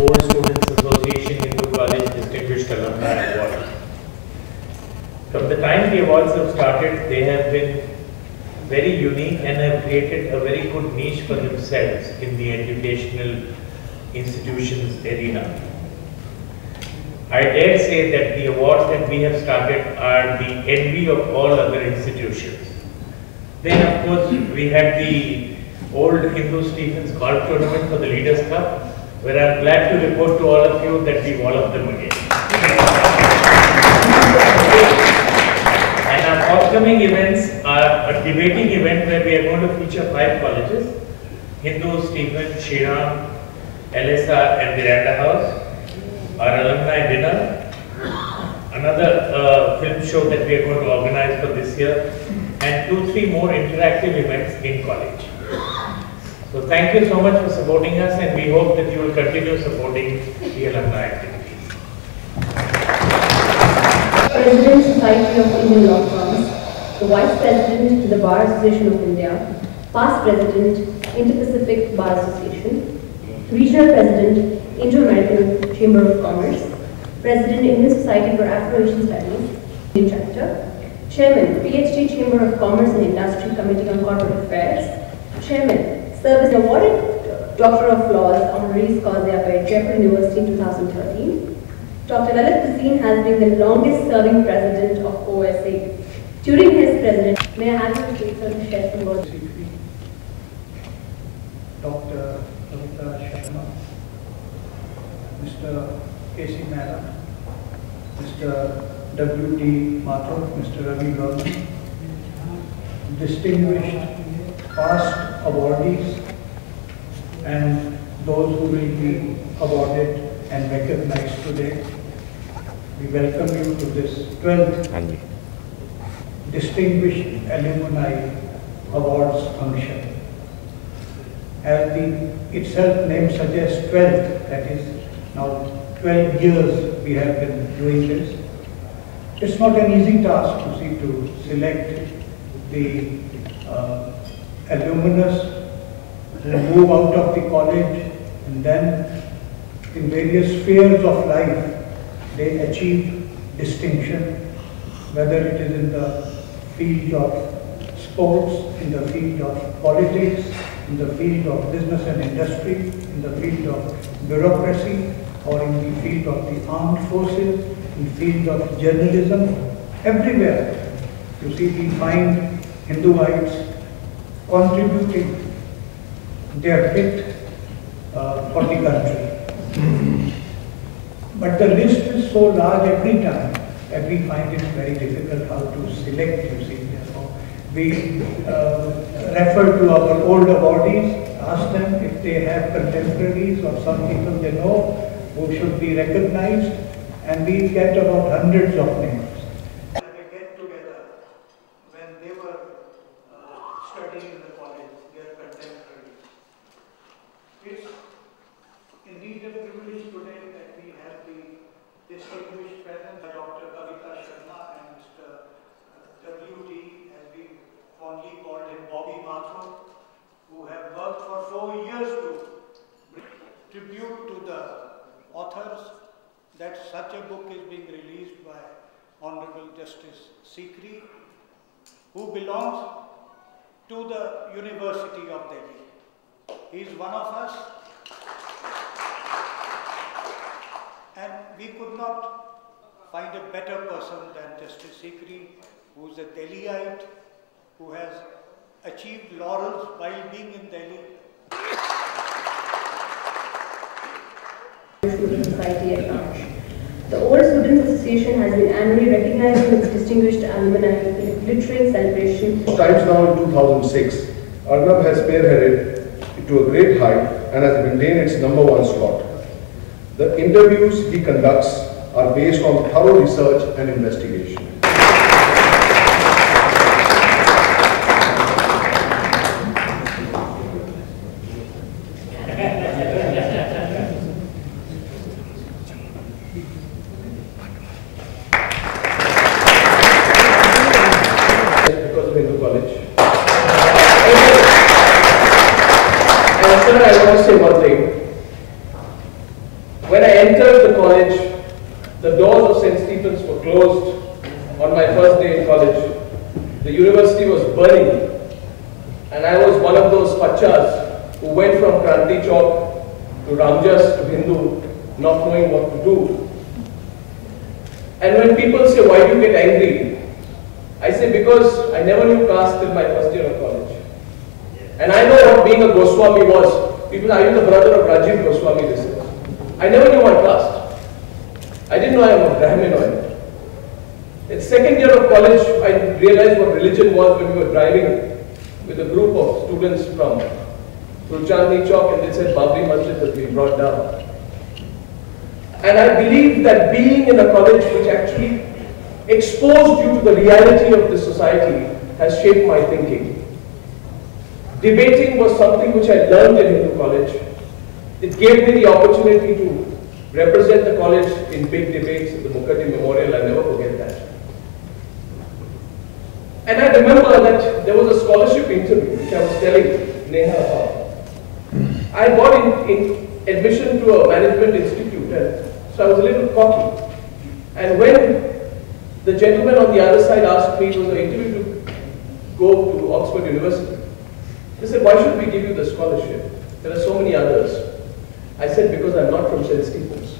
Old Students Association Hindu College Distinguished Alumni Award. From the time the awards have started, they have been very unique and have created a very good niche for themselves in the educational institutions arena. I dare say that the awards that we have started are the envy of all other institutions. Then of course we had the old Hindu Stephens golf tournament for the Leaders Cup, where I am glad to report to all of you that we won of them again. And our upcoming events are a debating event where we are going to feature 5 colleges: Hindu, Stephen, Shriram, LSR and Miranda House, our alumni dinner, another film show that we are going to organize for this year, and 2-3 more interactive events in college. So thank you so much for supporting us, and we hope that you will continue supporting the alumni activities. President, Society of Indian Law Firms, the Vice President to the Bar Association of India, Past President, Inter-Pacific Bar Association, Regional President, Indo-American Chamber of Commerce, President, Indian Society for Afro-Asian Studies, Indian Chapter, Chairman, PhD Chamber of Commerce and Industry Committee on Corporate Affairs, Chairman, Service Awarded Doctor of Laws, Honoris Causa by Jaipur University in 2013. Dr. Lalit Bhasin has been the longest serving president of OSA. During his presidency, may I have you please share some words? Dr. Kavita Sharma, Mr. K.C. Mehra, Mr. W.D. Mathur, Mr. Ravi Verma, distinguished past awardees and those who will be awarded and recognized today. We welcome you to this 12th Distinguished Alumni Awards function. As the itself name suggests, 12th, that is now 12 years we have been doing this. It's not an easy task to select the alumnus who move out of the college and then in various spheres of life they achieve distinction, whether it is in the field of sports, in the field of politics, in the field of business and industry, in the field of bureaucracy, or in the field of the armed forces, in the field of journalism. Everywhere, you see, we find Hinduites contributing their bit for the country. But the list is so large every time that we find it very difficult how to select, you see. Therefore, we refer to our old awardees, ask them if they have contemporaries or some people they know who should be recognized, and we get about hundreds of names. Indeed a privilege today that we have the distinguished presence of Dr. Kavita Sharma and Mr. W.D., as we fondly called him, Bobby Mathur, who have worked for 4 years to bring tribute to the authors that such a book is being released by Honorable Justice Sikri, who belongs to the University of Delhi. He is one of us. And we could not find a better person than Justice Sikri, who is a Delhiite, who has achieved laurels while being in Delhi. Student society at large. The Old Students Association has been annually recognizing its distinguished alumni in a glittering celebration. Times now in 2006, Arnab has spearheaded to a great height and has maintained its #1 slot. The interviews he conducts are based on thorough research and investigation. Because of Hindu College. Sir, I want to say one thing. entered the college, the doors of St. Stephen's were closed on my first day in college. The university was burning, and I was one of those pachas who went from Kranti Chowk to Ramjas to Hindu, not knowing what to do. And when people say, why do you get angry? I say, because I never knew caste till my first year of college. And I know what being a Goswami was. People, are you the brother of Rajiv Goswami? They say. I never knew my caste. I didn't know I am a Brahmin or anything. In second year of college, I realized what religion was when we were driving with a group of students from Chandni Chowk, and they said Babri Masjid has been brought down. And I believe that being in a college which actually exposed you to the reality of the society has shaped my thinking. Debating was something which I learned in Hindu college. It gave me the opportunity to represent the college in big debates at the Mukherjee Memorial. I'll never forget that. And I remember that there was a scholarship interview which I was telling Neha about. I got in admission to a management institute, and so I was a little cocky. And when the gentleman on the other side asked me, it was an interview to go to Oxford University. They said, why should we give you the scholarship? There are so many others. I said, because I'm not from St. Stephen's.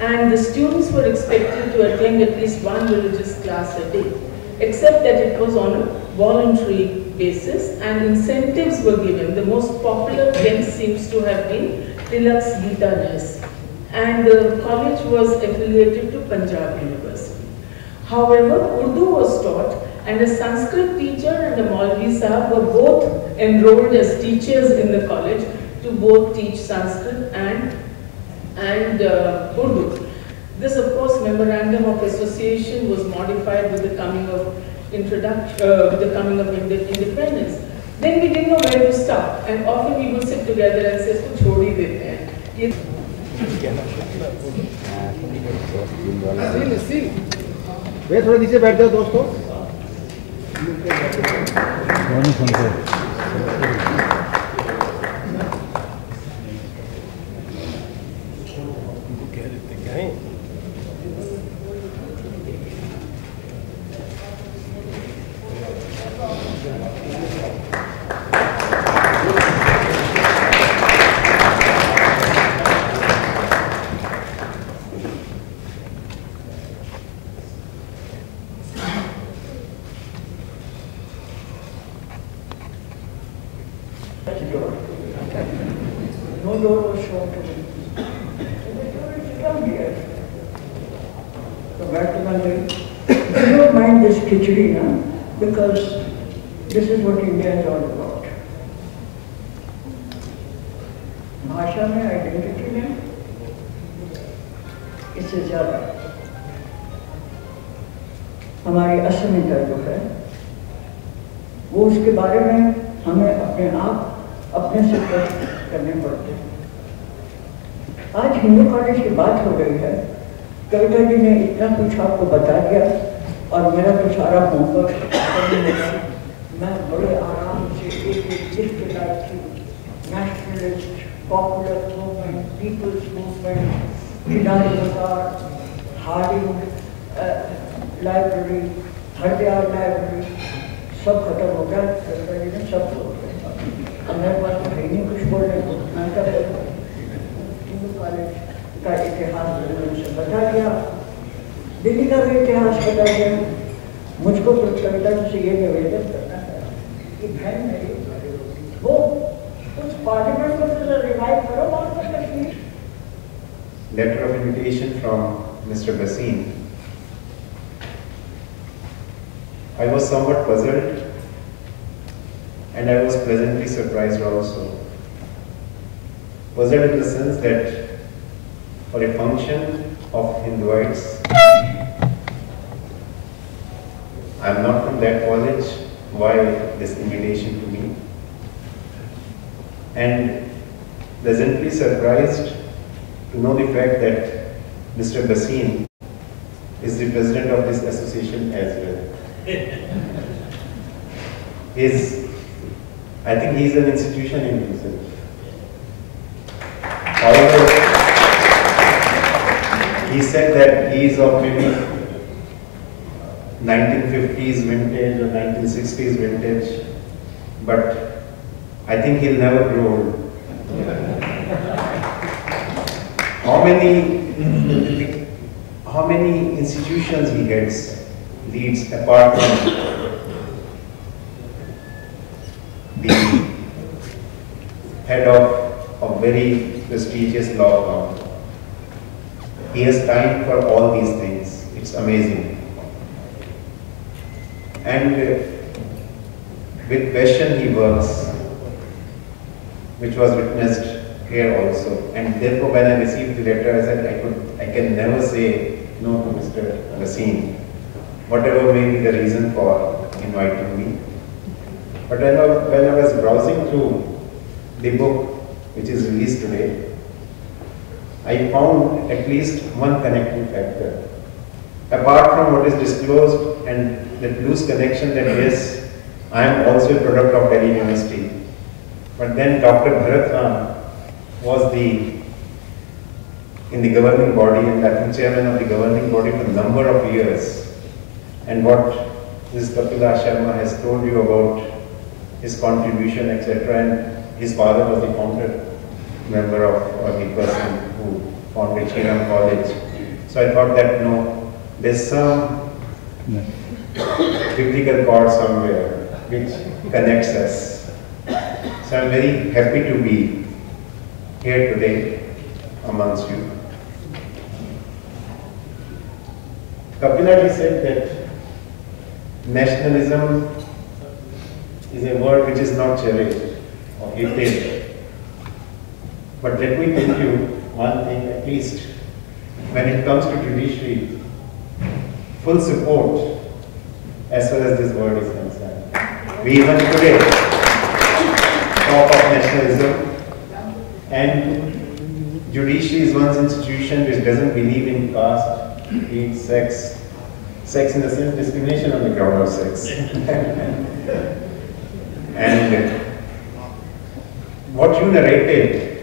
And the students were expected to attend at least one religious class a day, except that it was on a voluntary basis and incentives were given. The most popular then seems to have been Tilak's Gita Rahasya, and the college was affiliated to Punjab University. However, Urdu was taught, and a Sanskrit teacher and a Maulvi Sahib were both enrolled as teachers in the college to both teach Sanskrit and Urdu. This, of course, memorandum of association was modified with the coming of independence. Then we didn't know where to start, and often we would sit together and say, "Kuch chhod hi dete hain." थोड़ा नीचे बैठ जाओ दोस्तों। No door was shown to me. Come here. So back to my way. I don't mind this khichdi now, because this is what India is all about. भाषा में, identity में, इससे ज़्यादा हमारी अस्मिता जो है, वो उसके बारे में हमें अपने आप अपने से प्रश्न करने पड़ते हैं। आज हिंदू कॉलेज की बात हो गई है, कविता जी ने इतना कुछ आपको बता दिया और मेरा तो सारा होमवर्क करने लगा। मैं बड़े आराम से एक लिस्ट लाई थी, nationalist, popular movement, people's movement, किनारी बाजार, हार्डिंग लाइब्रेरी, हरदयाल लाइब्रेरी, सब खत्म हो गया। कविता जी ने सब बोल दिया। अब मेरे पास तो है नहीं कुछ बोलने को। मैंने हिंदू कॉलेज का इतिहास उनसे बता दिया, दिल्ली का भी इतिहास बता दिया। मुझको कविता से ये निवेदन करना है कि बहन मेरी वो कुछ पार्लियामेंट को तो रिवाइव करो वहाँ पर Kashmir. Letter of invitation from Mr. Basin. I was somewhat puzzled, and I was pleasantly surprised also. Puzzled in the sense that for a function of Hinduites, I am not from that college, why this invitation to me? And pleasantly surprised to know the fact that Mr. Basin is the president of this association as well. I think he's an institution in himself. However, he said that he is of maybe 1950s vintage or 1960s vintage, but I think he'll never grow old. How many institutions he leads apart from the head of a very prestigious law firm. He has time for all these things. It's amazing. And with passion he works, which was witnessed here also. And therefore when I received the letter, I said I can never say no to Mr. Racine, whatever may be the reason for inviting me. But when I was browsing through the book which is released today, I found at least one connecting factor. Apart from what is disclosed and that loose connection that yes, I am also a product of Delhi University. But then Dr. Bharat Ram was in the governing body, and I think chairman of the governing body for a number of years. And what Ms. Kapila Sharma has told you about his contribution, etc. And his father was the founder member of, or the person who founded Shriram College. So I thought that no, there's some biblical cord somewhere which connects us. So I'm very happy to be here today amongst you. Kapila ji said that nationalism is a word which is not cherished or hated. But let me tell you one thing, at least when it comes to judiciary, full support as far as this word is concerned. We even today talk of nationalism, and judiciary is one institution which doesn't believe in caste, creed, sex in the sense discrimination on the ground of sex. And what you narrated,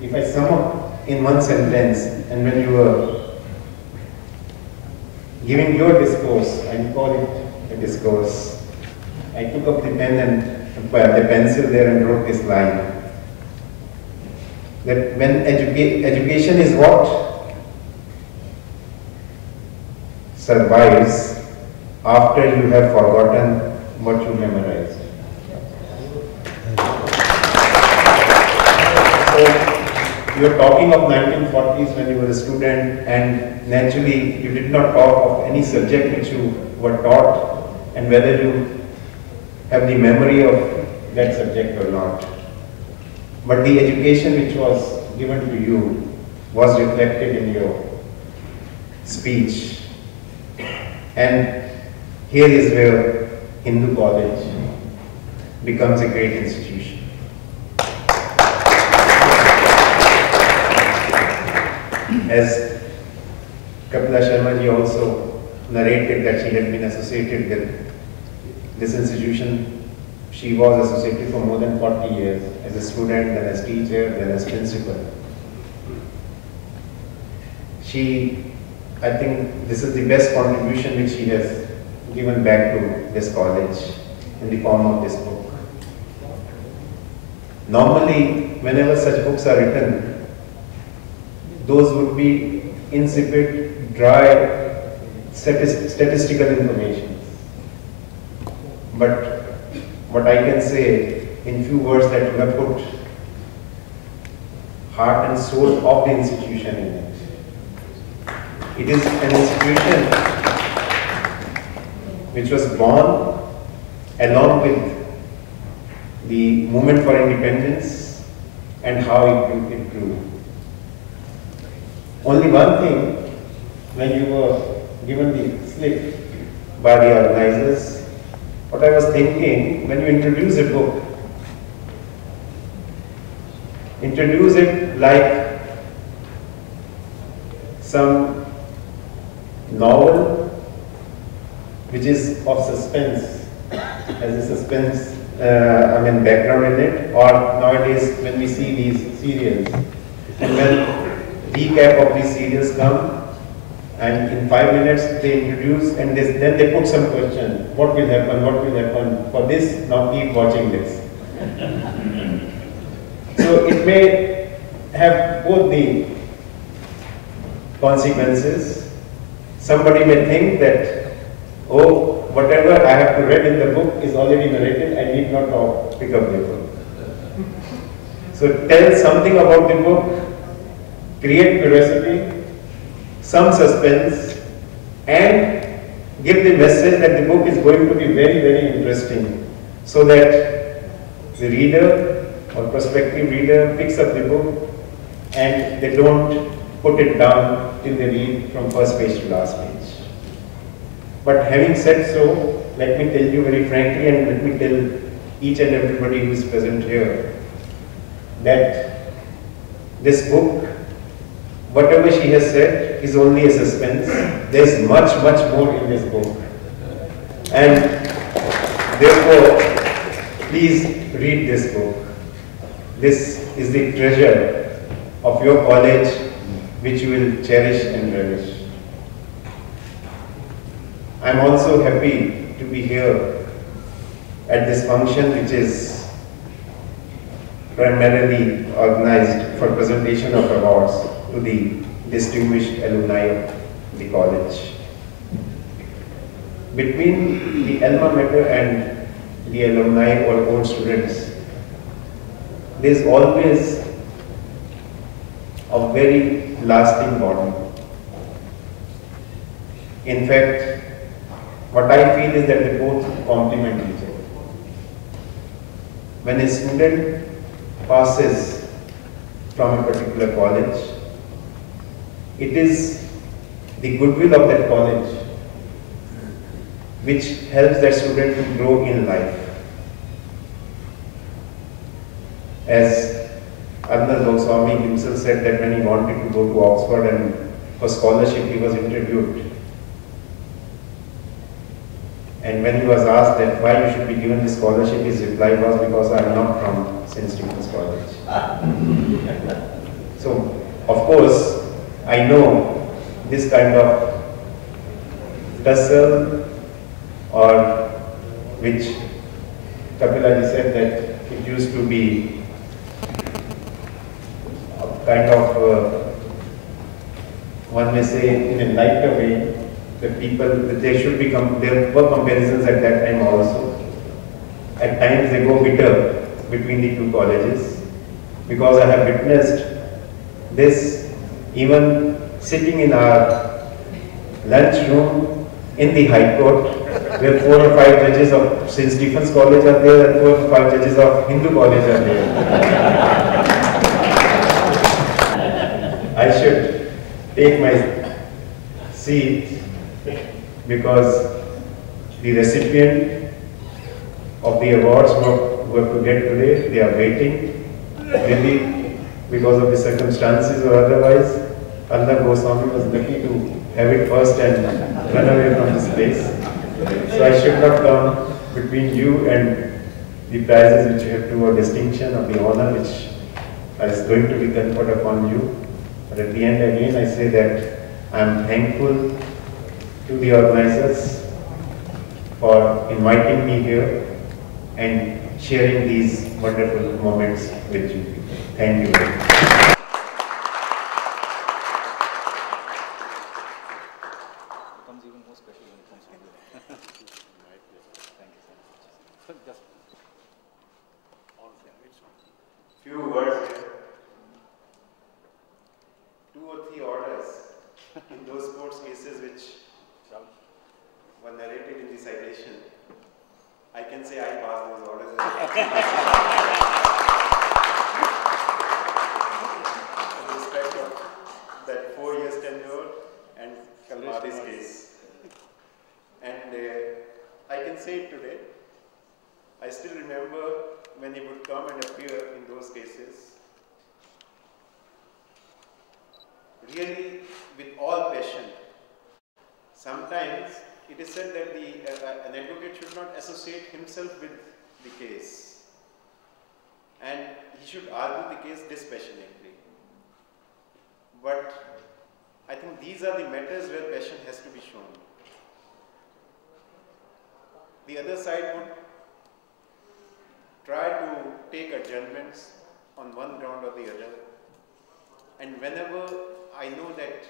if I sum up in one sentence, and when you were giving your discourse, I call it a discourse, I took up the pen and the pencil there and wrote this line. That when education is what survives after you have forgotten what you memorized. So you are talking of 1940s when you were a student, and naturally you did not talk of any subject which you were taught and whether you have the memory of that subject or not. But the education which was given to you was reflected in your speech. And here is where Hindu College becomes a great institution. As Kapila Sharma ji also narrated that she had been associated with this institution, she was associated for more than 40 years as a student, then as teacher, then as principal. I think this is the best contribution which she has given back to this college in the form of this book. Normally, whenever such books are written, those would be insipid, dry, statistical information. But what I can say in few words, that you have put heart and soul of the institution in it. It is an institution which was born along with the movement for independence and how it grew. Only one thing, when you were given the slip by the organizers, what I was thinking, when you introduce a book, introduce it like some novel which is of suspense, has a suspense background in it, or nowadays when we see these serials, and when recap of these serials come, and in 5 minutes they introduce and then they put some question, what will happen for this, now keep watching this. So it may have both the consequences. Somebody may think that, oh, whatever I have to read in the book is already narrated, I need not pick up the book. So tell something about the book, create curiosity, some suspense, and give the message that the book is going to be very, very interesting, so that the reader or prospective reader picks up the book and they don't put it down till they read from first page to last page. But having said so, let me tell you very frankly, and let me tell each and everybody who is present here, that this book, whatever she has said, is only a suspense. There is much, much more in this book. And therefore, please read this book. This is the treasure of your college, which you will cherish and relish. I am also happy to be here at this function, which is primarily organized for presentation of awards to the distinguished alumni of the college. Between the alma mater and the alumni or old students, there is always a very lasting bond. In fact, what I feel is that they both complement each other. When a student passes from a particular college, it is the goodwill of that college which helps that student to grow in life. As Arnab Goswami himself said that when he wanted to go to Oxford and for scholarship he was interviewed. And when he was asked that why you should be given this scholarship, his reply was, because I am not from St. Stephen's College. So, of course, I know this kind of tussle, or which Kapilaji said that it used to be a kind of, one may say in a lighter way, that people, that there were comparisons at that time also. At times they go bitter between the two colleges, because I have witnessed this even sitting in our lunch room in the High Court, where 4 or 5 judges of St. Stephen's College are there and 4 or 5 judges of Hindu College are there. I should take my seat because the recipient of the awards who have to get today, they are waiting, maybe because of the circumstances or otherwise. Arnab Goswami was lucky to have it first and run away from this place. So I should not come between you and the prizes which you have to, or distinction of the honor which is going to be conferred upon you. But at the end again I say that I am thankful to the organizers for inviting me here and sharing these wonderful moments with you. Thank you very much. Few words here. 2 or 3 orders in those sports cases which were narrated in the citation. I can say I passed those orders. In respect of that 4 years tenure and Kalmadi's case. And I can say it today. I still remember when he would come and appear in those cases, really with all passion, sometimes it is said that an advocate should not associate himself with the case, and he should argue the case dispassionately. But I think these are the matters where passion has to be shown. The other side would try to take adjournments on one ground or the other, and whenever I know that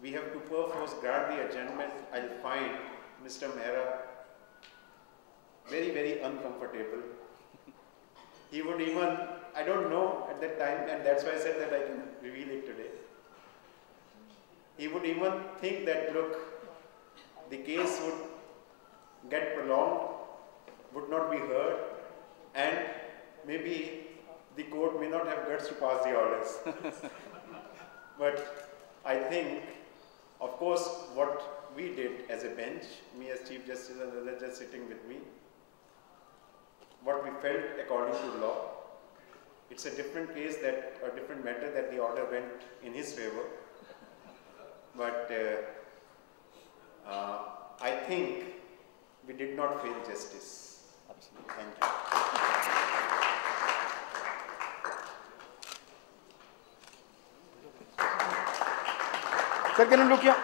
we have to perforce grant the adjournment, I'll find Mr. Mehra very, very uncomfortable. He would even, I don't know at that time, and that's why I said that I can reveal it today. He would even think that, look, the case would get prolonged, would not be heard, and maybe the court may not have guts to pass the orders. But I think, of course, what we did as a bench, me as Chief Justice and other judge sitting with me, what we felt according to law, it's a different case that, or different matter that the order went in his favor. But I think we did not fail justice. Absolutely. Thank you. Sir, can you look here?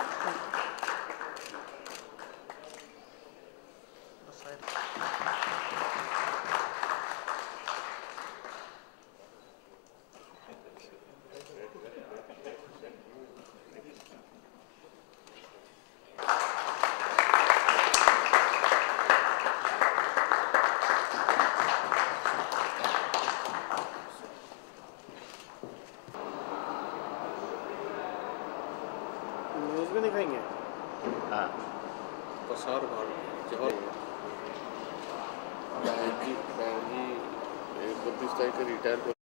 News भी दिखाएंगे हाँ प्रसार भारत जवाहर बहन जी 31 तारीख का retire